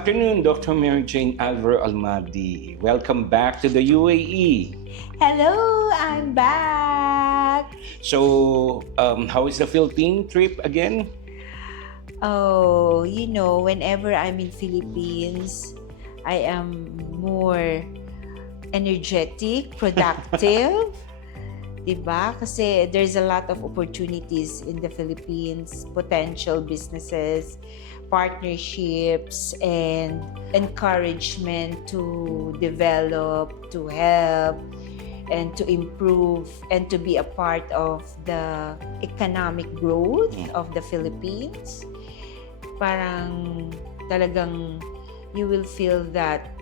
afternoon, Dr. Mary Jane Alvero Mahdi. Welcome back to the UAE. Hello, I'm back. So, how is the Philippine trip again? Oh, whenever I'm in Philippines, I am more energetic, productive. Diba? Kasi there's a lot of opportunities in the Philippines, potential businesses, partnerships, and encouragement to develop, to help, and to improve, and to be a part of the economic growth of the Philippines. Parang talagang you will feel that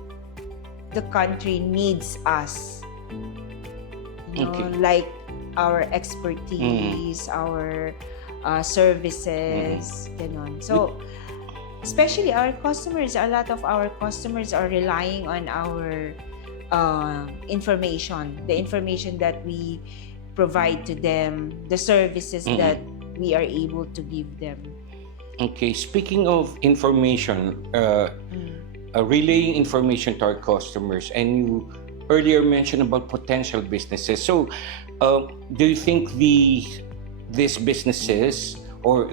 the country needs us. Like our expertise, our services, ganon. So, especially our customers, a lot of our customers are relying on our information, the information that we provide to them, the services that we are able to give them. Okay, speaking of information, relaying information to our customers, and you earlier mentioned about potential businesses. So, do you think these businesses, or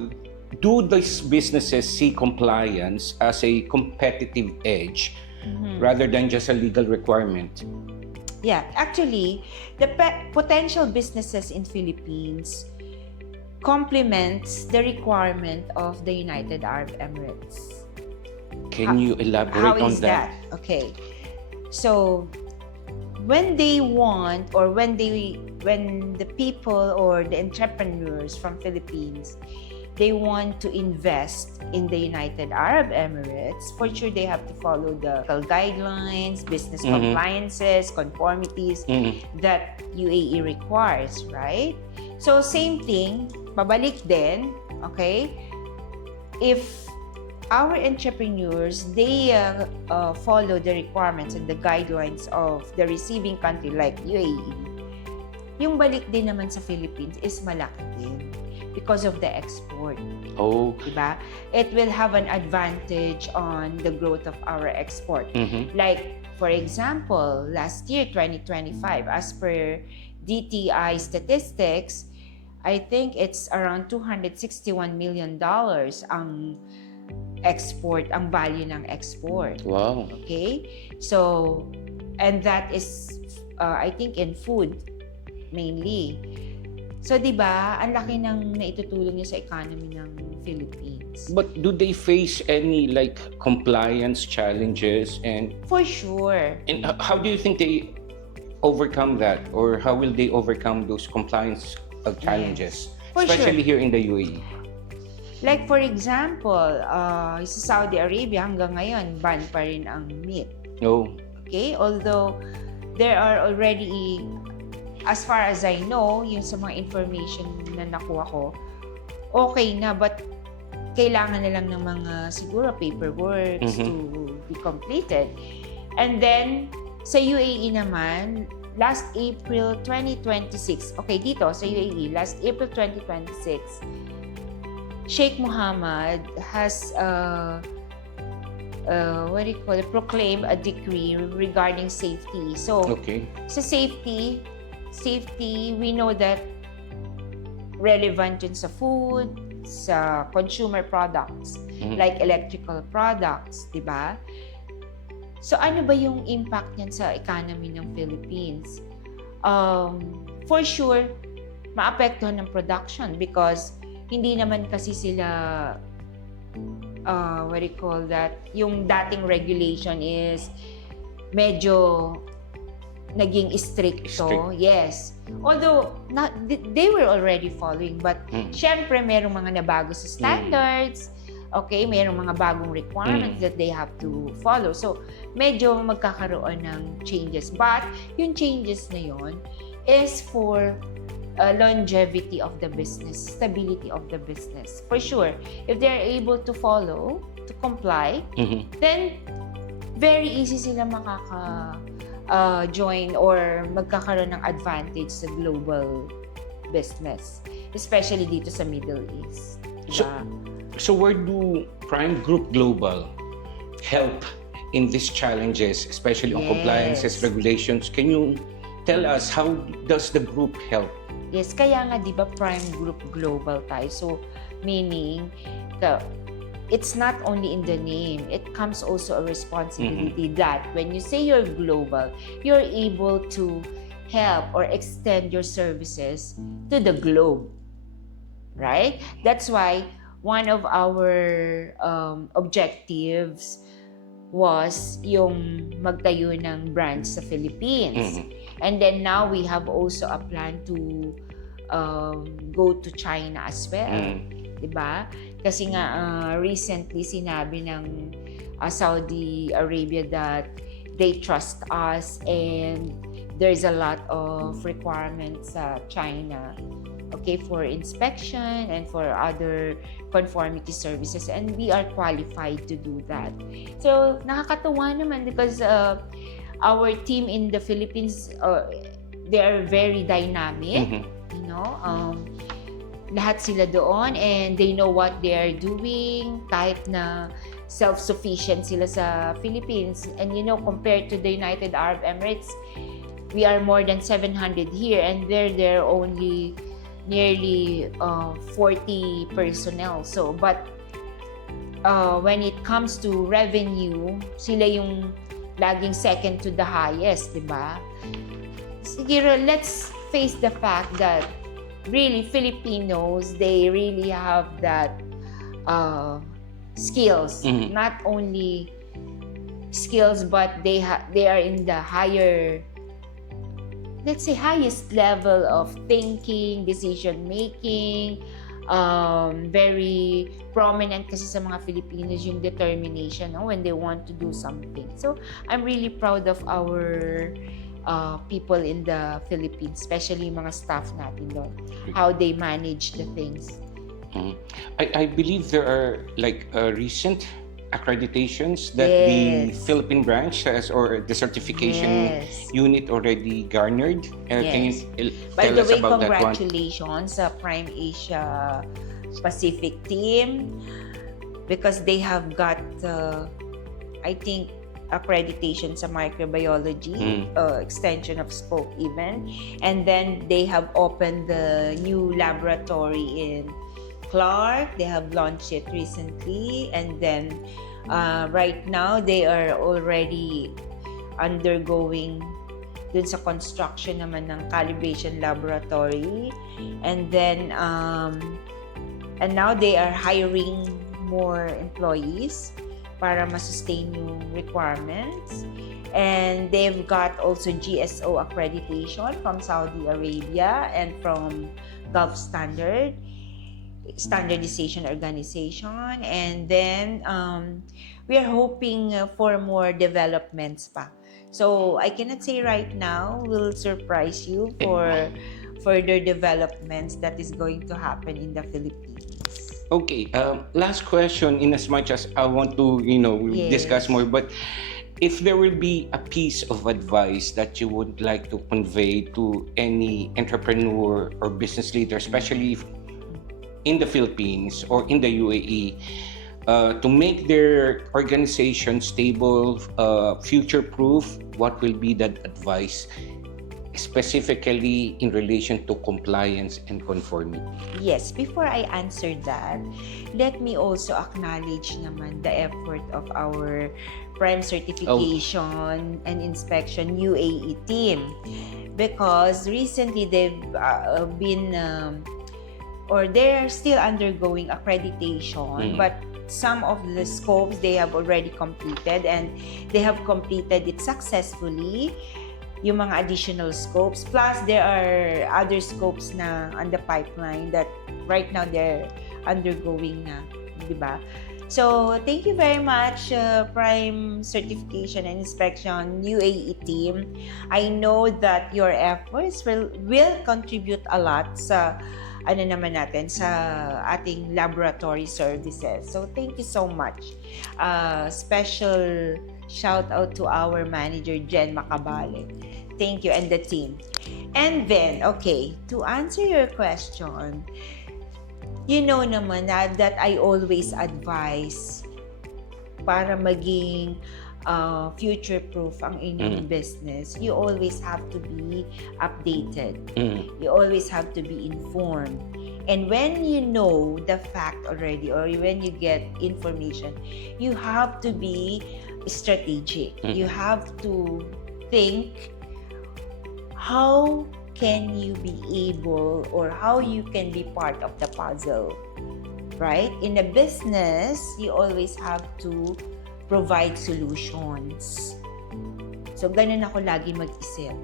do these businesses see compliance as a competitive edge rather than just a legal requirement? Yeah, actually, the potential businesses in Philippines complements the requirement of the United Arab Emirates. Can you elaborate on that? Okay, so when they want, or when the people or the entrepreneurs from Philippines, they want to invest in the United Arab Emirates, for sure they have to follow the guidelines, business compliances, conformities that UAE requires, right? So same thing, babalik din, okay? If our entrepreneurs, they follow the requirements and the guidelines of the receiving country like UAE, yung balik din naman sa Philippines is malaki din because of the export. Oh. Diba? It will have an advantage on the growth of our export. Like, for example, last year, 2025, as per DTI statistics, I think it's around $261 million ang export, ang value ng export. Wow. Okay? So, and that is, I think, in food, mainly. So, di ba, ang laki ng naitutulong niya sa economy ng Philippines. But do they face any, like, compliance challenges? And For sure. And how do you think they overcome that? Or how will they overcome those compliance challenges? For Especially sure. here in the UAE. Like, for example, sa Saudi Arabia, hanggang ngayon, ban pa rin ang meat. Oh. Okay? Although, there are already, as far as I know, yung sa mga information na nakuha ko, okay na, but kailangan na lang ng mga, siguro, paperwork to be completed. And then, sa UAE naman, last April 2026, okay, dito sa UAE, last April 2026, Sheikh Mohammed has proclaimed a decree regarding safety. So, sa safety, we know that relevant yun sa food, sa consumer products, like electrical products, di ba? So, ano ba yung impact niyan sa economy ng Philippines? For sure, maapektuhan ng production because hindi naman kasi sila, yung dating regulation is medyo naging stricto. Yes. Although, they were already following, but syempre, merong mga nabago sa standards, okay, merong mga bagong requirements that they have to follow. So, medyo magkakaroon ng changes. But, yung changes na yun is for longevity of the business, stability of the business. For sure, if they're able to follow, to comply, then very easy sila join or magkakaroon ng advantage sa global business, especially dito sa Middle East. Diba? So where do Prime Group Global help in these challenges, especially on compliances, Yes. regulations. Can you tell us how does the group help? Yes, kaya nga 'di ba Prime Group Global tayo. So meaning it's not only in the name, it comes also a responsibility that when you say you're global, you're able to help or extend your services to the globe, right? That's why one of our objectives was yung magtayo ng branch sa Philippines. And then now we have also a plan to go to China as well. Diba? Kasi nga recently sinabi ng Saudi Arabia that they trust us and there's a lot of requirements sa China, okay, for inspection and for other conformity services, and we are qualified to do that. So nakakatuwa naman because our team in the Philippines, they are very dynamic, you know, lahat sila doon and they know what they are doing, kahit na self-sufficient sila sa Philippines. And you know, compared to the United Arab Emirates, we are more than 700 here and they're only nearly 40 personnel. So, but when it comes to revenue, sila yung laging second to the highest, di ba? Siguro, let's face the fact that really Filipinos, they really have that skills. Not only skills, but they are in the higher, let's say, highest level of thinking, decision making. Very prominent kasi sa mga Filipinos yung determination, no, when they want to do something. So I'm really proud of our people in the Philippines, especially mga staff natin doon, how they manage the things. I believe there are like recent accreditations that the Philippine branch has, or the certification unit already garnered. Can you By tell the us way, about that one? congratulations sa Prime Asia Pacific team because they have got, I think, accreditation sa microbiology, extension of scope even. And then they have opened the new laboratory in Clark. They have launched it recently, and then right now they are already undergoing dun sa construction naman ng calibration laboratory, and then and now they are hiring more employees para ma-sustain yung requirements. And they've got also GSO accreditation from Saudi Arabia and from Gulf Standardization Organization. And then we are hoping for more developments pa. So I cannot say right now, we'll surprise you for further developments that is going to happen in the Philippines. Okay, last question, in as much as I want to, discuss more, but if there will be a piece of advice that you would like to convey to any entrepreneur or business leader, especially in the Philippines or in the UAE, to make their organization stable, future-proof, what will be that advice, specifically in relation to compliance and conformity? Yes, before I answer that, let me also acknowledge naman the effort of our Prime Certification and Inspection UAE team, because recently they've been or they're still undergoing accreditation, but some of the scopes they have already completed, and they have completed it successfully, yung mga additional scopes. Plus, there are other scopes na on the pipeline that right now they're undergoing na, di ba? So, thank you very much, Prime Certification and Inspection UAE team. I know that your efforts will contribute a lot sa naman natin sa ating laboratory services. So, thank you so much. Special shout out to our manager, Jen Macabale. Thank you, and the team. And then, okay, to answer your question, you know naman that I always advise para maging future-proof ang inyong business, you always have to be updated. You always have to be informed. And when you know the fact already, or when you get information, you have to be strategic. You have to think how can you be able, or how you can be part of the puzzle, right? In a business, you always have to provide solutions. So, ganun ako lagi mag-isip.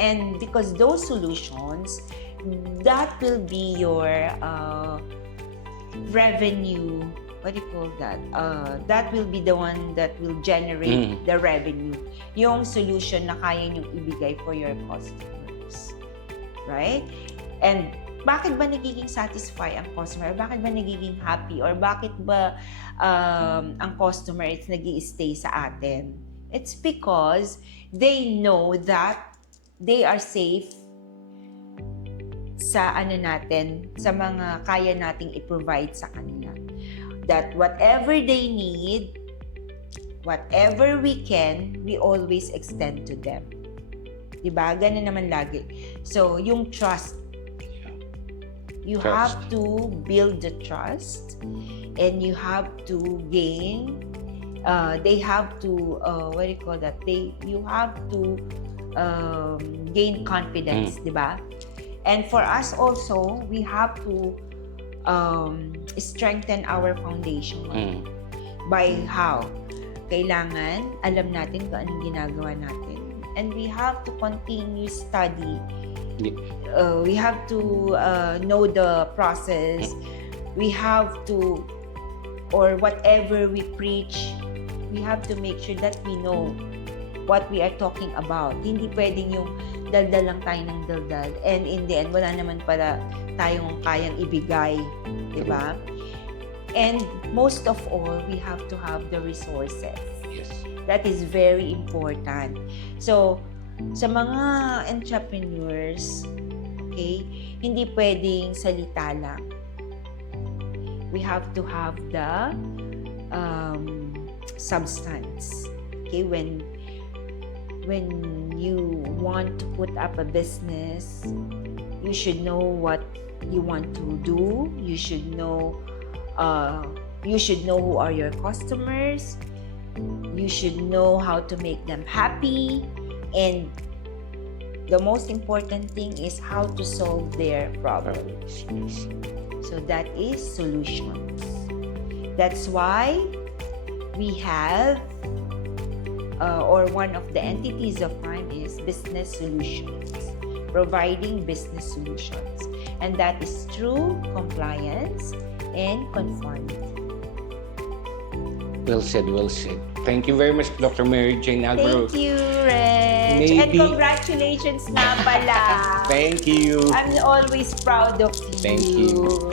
And because those solutions, that will be your revenue. What do you call that? That will be the one that will generate the revenue. Yung solution na kaya niyong ibigay for your customers. Right? And bakit ba nagiging satisfy ang customer? Bakit ba nagiging happy? Or bakit ba ang customer is nag-i-stay sa atin? It's because they know that they are safe sa natin, sa mga kaya nating i-provide sa kanila. That whatever they need, whatever we can, we always extend to them. Diba? Ganun naman lagi. So, yung trust, you have to build the trust, and you have to gain, they have to, what do you call that? You have to gain confidence, di ba? And for us also, we have to strengthen our foundation. By how? Kailangan alam natin kung anong ginagawa natin. And we have to continue study. We have to know the process. We have to, or whatever we preach, we have to make sure that we know what we are talking about. Hindi pwedeng yung daldal lang tayo ng daldal. And in the end, wala naman pala tayong kayang ibigay. Diba? And most of all, we have to have the resources. Yes. That is very important. So, sa mga entrepreneurs, okay, hindi pwedeng salita lang. We have to have the substance. Okay, when you want to put up a business, you should know what you want to do. You should know who are your customers. You should know how to make them happy, and the most important thing is how to solve their problems. So that is solutions. That's why we have, or one of the entities of Prime is business solutions, providing business solutions, and that is through compliance and conformity. Well said, well said. Thank you very much, Dr. Mary Jane Alvero. Thank you, Reg. And congratulations nga pala. Thank you. I'm always proud of you. Thank you.